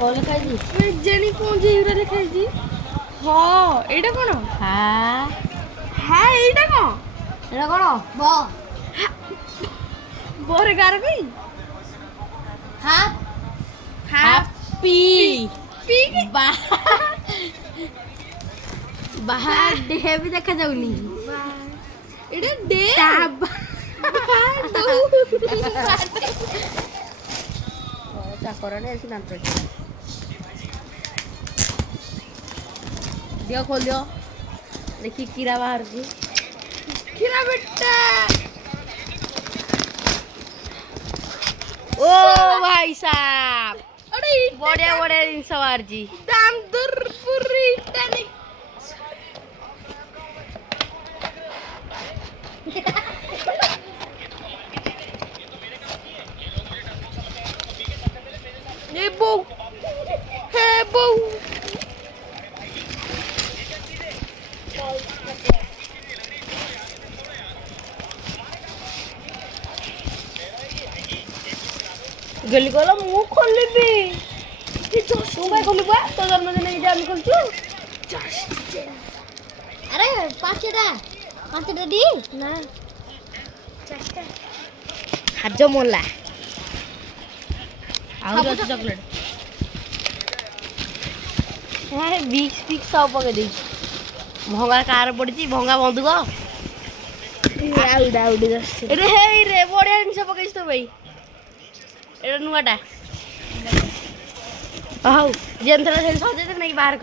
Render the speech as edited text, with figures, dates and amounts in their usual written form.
କଣ ଲେଖା ହେଇଛି? ଜାଣି କଣ ଯେ ଏଗୁରା ଲେଖା ହେଇଛି? ହଁ ଏଇଟା କଣ? ହଁ ଏଇଟା କଣ? ଏଇଟା କଣ? ବରେ ଗାର ପାଇଁ ହାପି ପିକି ବାହାଡେ ବି ଦେଖା ଯାଉନି। ଏଇଟା ଡେ ଚାକରାଣୀ ଏସି ଦାନ୍ତ ଦିଅ ଖୋଲ ଦିଅ ଦେଖି କିରା ବାହାରୁଛି। କ୍ଷୀରା ବେଟା ଓ ଭାଇ ସାବ ବଢିଆ ବଢିଆ ଜିନିଷ ବାହାରିଛି। ଦାମଦରପୁରୀ ଇଟାଲୀ ଏ ବୋଉ ହେ ବୋଉ ଗଲି କହିଲ ମୁଁ ଖୋଲିବି ତୁ ଭାଇ ଖୋଲିବୁ ତୋ ଜନ୍ମଦିନ ହେଇଛି ଆମେ ଖୋଲିଛୁ। ଆରେ ପାଞ୍ଚଟା ଦି ନା ହାଜମୋଲା ଆହୁରି ଅଛି ଚକୋଲେଟ। ହଁ ବିକ୍ସ ଫିକ୍ସ ସବୁ ପକେଇ ଦେଇଛି। ଭଙ୍ଗା କାର ପଡିଛି ଭଙ୍ଗା ବନ୍ଧୁକ ଆଉଡା ଆଉଡି ଆସୁଛି ଏରେ ହେଇ ରେ ବଢିଆ ଜିନିଷ ପକେଇଛି ତୋ ଭାଇ। ଏଇଟା ନୂଆଟା ହଉ ଯେମିତି ସେଠି ସଜେଇ ନେଇକି ବାହାର